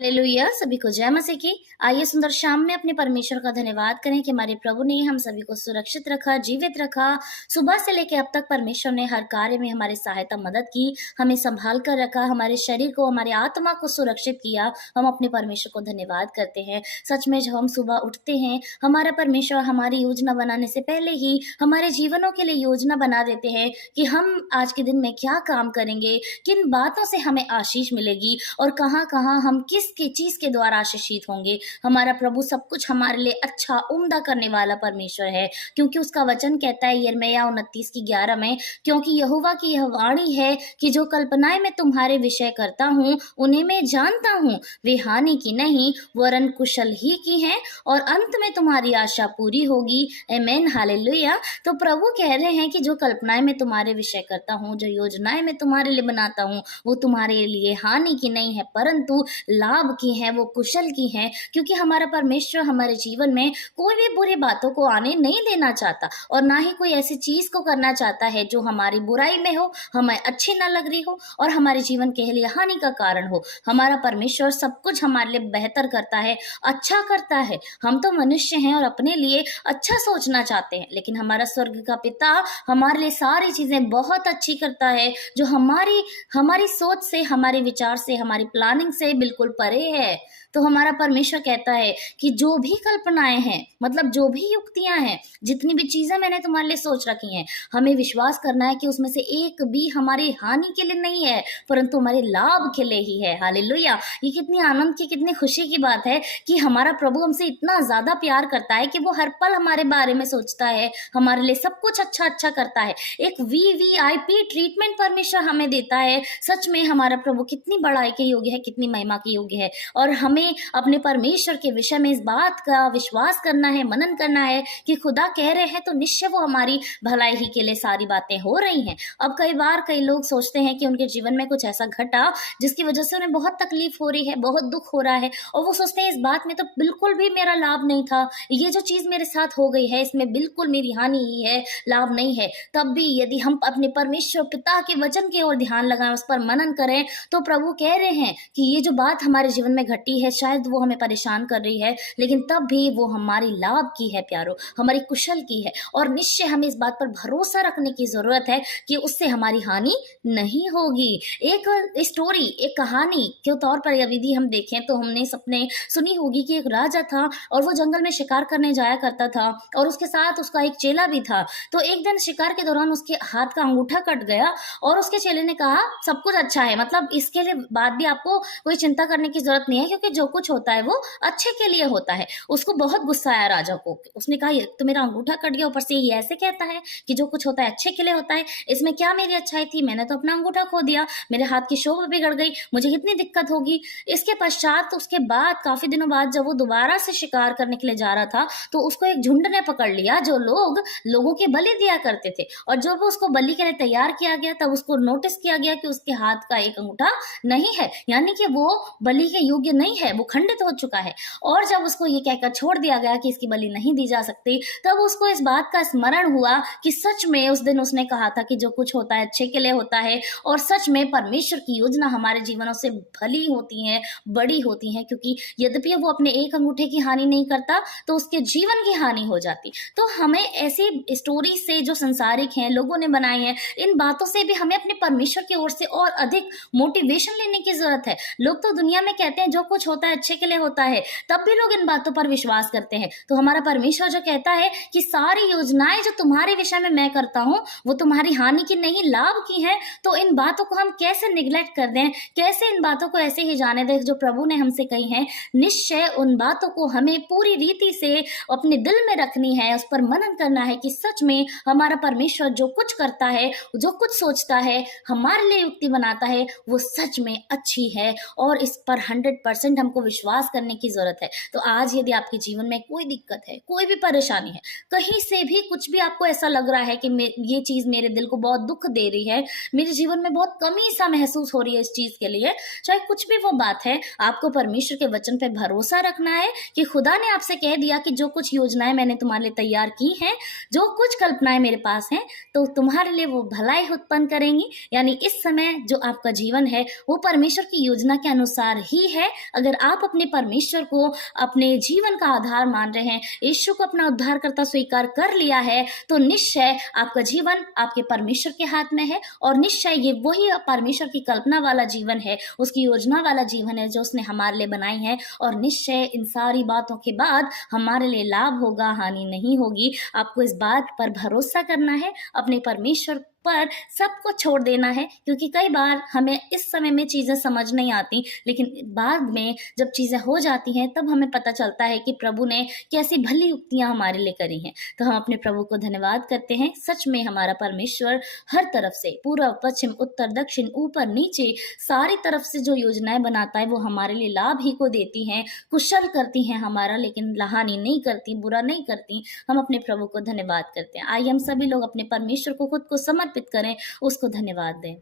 Hallelujah सभी को जय मसीह की। आइए सुंदर शाम में अपने परमेश्वर का धन्यवाद करें कि हमारे प्रभु ने हम सभी को सुरक्षित रखा, जीवित रखा। सुबह से लेकर अब तक परमेश्वर ने हर कार्य में हमारी सहायता मदद की, हमें संभाल कर रखा, हमारे शरीर को, हमारी आत्मा को सुरक्षित किया। हम अपने परमेश्वर को धन्यवाद करते हैं। सच में जब हम सुबह उठते हैं, हमारा परमेश्वर हमारी योजना बनाने से पहले ही हमारे जीवनों के लिए योजना बना देते हैं कि हम आज के दिन में क्या काम करेंगे, किन बातों से हमें आशीष मिलेगी और कहाँ कहाँ हम किसकी चीज के द्वारा आशीषित होंगे। हमारा प्रभु सब कुछ हमारे लिए अच्छा उम्दा करने वाला परमेश्वर है, क्योंकि उसका वचन कहता है यिर्मयाह 29:11 में, क्योंकि यहोवा की यह वाणी है कि जो कल्पनाएं मैं तुम्हारे विषय करता हूँ उन्हें मैं जानता हूँ, वे हानि की नहीं वरन कुशल ही की हैं, और अंत में तुम्हारी आशा पूरी होगी। आमीन, हालेलुया। तो प्रभु कह रहे हैं कि जो कल्पनाएं मैं तुम्हारे विषय करता हूँ, जो योजनाएं मैं तुम्हारे लिए बनाता हूँ, वो तुम्हारे लिए हानि की नहीं है परंतु लाभ की है, वो कुशल की है, क्योंकि हमारा परमेश्वर हमारे जीवन में कोई भी बुरी बातों को आने नहीं देना चाहता और ना ही कोई ऐसी चीज को करना चाहता है जो हमारी बुराई में हो, हमें अच्छी ना लग रही हो और हमारे जीवन के लिए हानि का कारण हो। हमारा परमेश्वर सब कुछ हमारे लिए बेहतर करता है, अच्छा करता है। हम तो मनुष्य हैं और अपने लिए अच्छा सोचना चाहते हैं, लेकिन हमारा स्वर्ग का पिता हमारे लिए सारी चीजें बहुत अच्छी करता है, जो हमारी हमारी सोच से, हमारे विचार से, हमारी प्लानिंग से बिल्कुल परे है। तो हमारा परमेश्वर कहता है कि जो भी कल्पनाएं हैं, मतलब जो भी युक्तियां हैं, जितनी भी चीजें मैंने तुम्हारे लिए सोच रखी हैं, हमें विश्वास करना है कि उसमें से एक भी हमारी हानि के लिए नहीं है परंतु हमारे लाभ के लिए ही है। हालेलुया। ये कितनी आनंद की, कितनी खुशी की बात है कि हमारा प्रभु हमसे इतना ज्यादा प्यार करता है कि वो हर पल हमारे बारे में सोचता है, हमारे लिए सब कुछ अच्छा अच्छा करता है। एक वीवीआईपी ट्रीटमेंट परमेश्वर हमें देता है। सच में हमारा प्रभु कितनी बड़ाई के योग्य है, कितनी महिमा के योग्य है। और हमें अपने परमेश्वर के विषय में इस बात का विश्वास करना है, मनन करना है कि खुदा कह रहे हैं तो निश्चय वो हमारी भलाई ही के लिए सारी बातें हो रही हैं। अब कई बार कई लोग सोचते हैं कि उनके जीवन में कुछ ऐसा घटा जिसकी वजह से उन्हें बहुत तकलीफ हो रही है, बहुत दुख हो रहा है, और वो सोचते हैं इस बात में तो बिल्कुल भी मेरा लाभ नहीं था, ये जो चीज मेरे साथ हो गई है इसमें बिल्कुल मेरी हानि ही है, लाभ नहीं है। तब भी यदि हम अपने परमेश्वर पिता के वचन की ओर ध्यान लगाएं, उस पर मनन करें, तो प्रभु कह रहे हैं कि ये जो बात हमारे जीवन में घटी है शायद वो हमें परेशान कर रही है, लेकिन तब भी वो हमारी लाभ की है प्यारो, हमारी कुशल की है। और निश्चय हमें इस बात पर भरोसा रखने की जरूरत है कि उससे हमारी हानि नहीं होगी। एक स्टोरी, एक कहानी के तौर पर यदि हम देखें तो हमने सपने सुनी होगी कि एक राजा था और वो जंगल में शिकार करने जाया करता था और उसके साथ उसका एक चेला भी था। तो एक दिन शिकार के दौरान उसके हाथ का अंगूठा कट गया और उसके चेले ने कहा सब कुछ अच्छा है, मतलब इसके लिए बाद भी आपको कोई चिंता करने की जरूरत नहीं है, क्योंकि जो कुछ होता है वो अच्छे के लिए होता है। उसको बहुत गुस्सा आया राजा को। उसने कहा ये तो मेरा अंगूठा कट गया, ऊपर से ये ऐसे कहता है कि जो कुछ होता है अच्छे के लिए होता है, इसमें क्या मेरी अच्छाई थी, मैंने तो अपना अंगूठा खो दिया, मेरे हाथ की शोभा बिगड़ गई, मुझे कितनी दिक्कत होगी। इसके पश्चात उसके बाद काफी दिनों बाद जब वो दोबारा से शिकार करने के लिए जा रहा था तो उसको एक झुंड ने पकड़ लिया जो लोगों के बलि दिया करते थे, और जब उसको बलि के लिए तैयार किया गया तब उसको नोटिस किया गया कि उसके हाथ का एक अंगूठा नहीं है, यानी कि वो बलि के योग्य नहीं है, वो खंडित हो चुका है। और जब उसको ये कहकर छोड़ दिया गया कि इसकी बलि नहीं दी जा सकती, तब उसको इस बात का स्मरण हुआ कि सच में उस दिन उसने कहा था कि जो कुछ होता है अच्छे के लिए होता है, और सच में परमेश्वर की योजना हमारे जीवनों से भली होती है, बड़ी होती है, क्योंकि यद्यपि वो अपने एक अंगूठे की हानि नहीं करता तो उसके जीवन की हानि हो जाती। तो हमें ऐसी स्टोरी से जो संसारिक हैं, लोगों ने बनाई है, इन बातों से भी हमें अपने परमेश्वर की ओर से और अधिक मोटिवेशन लेने की जरूरत है। लोग तो दुनिया में कहते हैं जो कुछ होता है अच्छे के लिए होता है, तब भी लोग इन बातों पर विश्वास करते हैं। तो हमारा परमेश्वर जो कहता है कि सारी योजनाएं जो तुम्हारे विषय में मैं करता हूं वो तुम्हारी हानि की नहीं लाभ की है, तो इन बातों को हम कैसे निग्लेक्ट कर दें, कैसे इन बातों को ऐसे ही जाने दें जो प्रभु ने हमसे कही है। निश्चय उन बातों को हमें पूरी रीति से अपने दिल में रखनी है, उस पर मनन करना है कि सच में हमारा परमेश्वर जो कुछ करता है, जो कुछ सोचता है, हमारे लिए युक्ति बनाता है, वो सच में अच्छी है, और इस पर 100% हमको विश्वास करने की जरूरत है। तो आज यदि आपके जीवन में कोई दिक्कत है, कोई भी परेशानी है, कहीं से भी कुछ भी आपको ऐसा लग रहा है कि ये चीज मेरे दिल को बहुत दुख दे रही है, मेरे जीवन में बहुत कमी सा महसूस हो रही है इस चीज के लिए, चाहे कुछ भी वो बात है, आपको परमेश्वर के वचन पे भरोसा रखना है कि खुदा ने आपसे कह दिया कि जो कुछ योजनाएं मैंने तुम्हारे लिए तैयार की हैं, जो कुछ कल्पनाएं मेरे पास हैं, तो तुम्हारे लिए वो भलाई उत्पन्न करेंगी। यानी इस समय जो आपका जीवन है वो परमेश्वर की योजना के अनुसार यही है, अगर आप अपने परमेश्वर को अपने जीवन का आधार मान रहे हैं, यीशु को अपना उद्धारकर्ता स्वीकार कर लिया है, तो निश्चय आपका जीवन आपके परमेश्वर के हाथ में है और निश्चय ये वही परमेश्वर की कल्पना वाला जीवन है, उसकी योजना वाला जीवन है जो उसने हमारे लिए बनाई है। और निश्चय इन सारी बातों के बाद हमारे लिए लाभ होगा, हानि नहीं होगी। आपको इस बात पर भरोसा करना है, अपने परमेश्वर पर सबको छोड़ देना है, क्योंकि कई बार हमें इस समय में चीज़ें समझ नहीं आती, लेकिन बाद में जब चीज़ें हो जाती हैं तब हमें पता चलता है कि प्रभु ने कैसी भली युक्तियां हमारे लिए करी हैं। तो हम अपने प्रभु को धन्यवाद करते हैं। सच में हमारा परमेश्वर हर तरफ से, पूर्व पश्चिम उत्तर दक्षिण ऊपर नीचे सारी तरफ से जो योजनाएं बनाता है वो हमारे लिए लाभ ही को देती हैं, कुशल करती हैं हमारा, लेकिन हानि नहीं करती, बुरा नहीं करती। हम अपने प्रभु को धन्यवाद करते हैं। आइए हम सभी लोग अपने परमेश्वर को खुद को समर्पित करें, उसको धन्यवाद दें।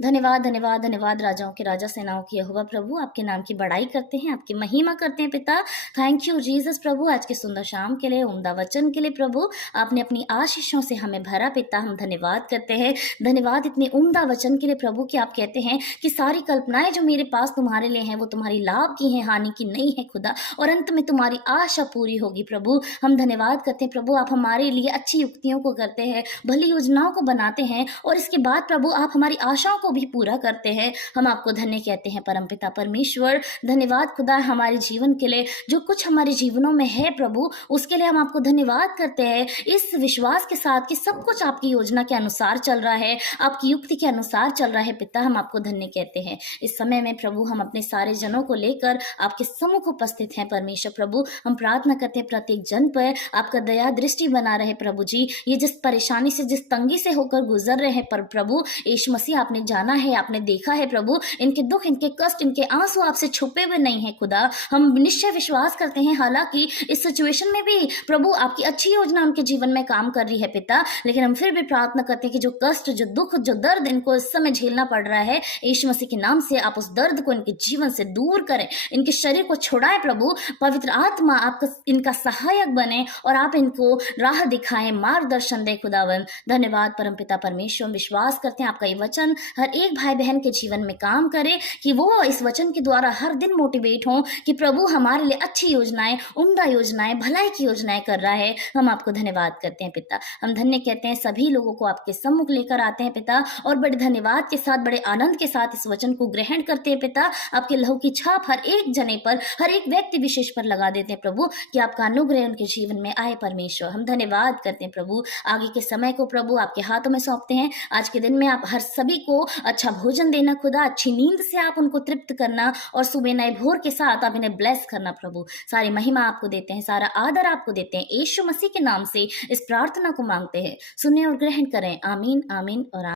धन्यवाद धन्यवाद धन्यवाद राजाओं के राजा, सेनाओं की यहोवा प्रभु, आपके नाम की बड़ाई करते हैं, आपकी महिमा करते हैं पिता। थैंक यू जीसस प्रभु, आज के सुंदर शाम के लिए, उम्दा वचन के लिए प्रभु, आपने अपनी आशीषों से हमें भरा पिता। हम धन्यवाद करते हैं, धन्यवाद इतने उम्दा वचन के लिए प्रभु कि आप कहते हैं कि सारी कल्पनाएं जो मेरे पास तुम्हारे लिए हैं वो तुम्हारी लाभ की हैं, हानि की नहीं है खुदा, और अंत में तुम्हारी आशा पूरी होगी प्रभु। हम धन्यवाद करते हैं प्रभु, आप हमारे लिए अच्छी युक्तियों को करते हैं, भली योजनाओं को बनाते हैं, और इसके बाद प्रभु आप हमारी आशाओं को भी पूरा करते हैं। हम आपको धन्य कहते हैं परमपिता परमेश्वर। धन्यवाद खुदा हमारे जीवन के लिए, जो कुछ हमारे जीवनों में है प्रभु उसके लिए हम आपको धन्यवाद करते हैं, इस विश्वास के साथ कि सब कुछ आपकी योजना के अनुसार चल रहा है, आपकी युक्ति के अनुसार चल रहा है पिता। हम आपको धन्य कहते हैं। इस समय में प्रभु हम अपने सारे जनों को लेकर आपके सम्मुख उपस्थित हैं परमेश्वर प्रभु। हम प्रार्थना करते हैं प्रत्येक जन पर आपका दया दृष्टि बना रहे प्रभु जी। ये जिस परेशानी से, जिस तंगी से होकर गुजर रहे हैं पर प्रभु यीशु मसीह, आपने जाना है, आपने देखा है प्रभु, इनके दुख, इनके कष्ट, इनके आंसू आपसे छुपे हुए नहीं है खुदा। हम निश्चय विश्वास करते हैं हालांकि इस सिचुएशन में भी प्रभु आपकी अच्छी योजना उनके जीवन में काम कर रही है पिता, लेकिन हम फिर भी प्रार्थना करते हैं कि जो कष्ट, जो दुख, जो दर्द इनको इस समय झेलना पड़ रहा है, यीशु मसीह के नाम से आप उस दर्द को इनके जीवन से दूर करें, इनके शरीर को छुड़ाएं प्रभु। पवित्र आत्मा आपका इनका सहायक बने और आप इनको राह दिखाएं, मार्गदर्शन दे खुदावन। धन्यवाद परमपिता परमेश्वर। विश्वास करते हैं आपका ये वचन हर एक भाई बहन के जीवन में काम करे, कि वो इस वचन के द्वारा हर दिन मोटिवेट हो कि प्रभु हमारे लिए अच्छी योजनाएं, उम्दा योजनाएं, भलाई की योजनाएं कर रहा है। हम आपको धन्यवाद करते हैं पिता। हम धन्य कहते हैं, सभी लोगों को आपके सम्मुख लेकर आते हैं पिता, और बड़े धन्यवाद के साथ, बड़े आनंद के साथ इस वचन को ग्रहण करते हैं पिता। आपके लहू की छाप हर एक जने पर, हर एक व्यक्ति विशेष पर लगा देते हैं प्रभु, कि आपका अनुग्रह उनके जीवन में आए परमेश्वर। हम धन्यवाद करते हैं प्रभु। आगे के समय को प्रभु आपके हाथों में सौंपते हैं। आज के दिन में आप हर सभी को अच्छा भोजन देना खुदा, अच्छी नींद से आप उनको तृप्त करना, और सुबह नए भोर के साथ आप इन्हें ब्लेस करना प्रभु। सारी महिमा आपको देते हैं, सारा आदर आपको देते हैं, यीशु मसीह के नाम से इस प्रार्थना को मांगते हैं। सुने और ग्रहण करें। आमीन आमीन और आमीन।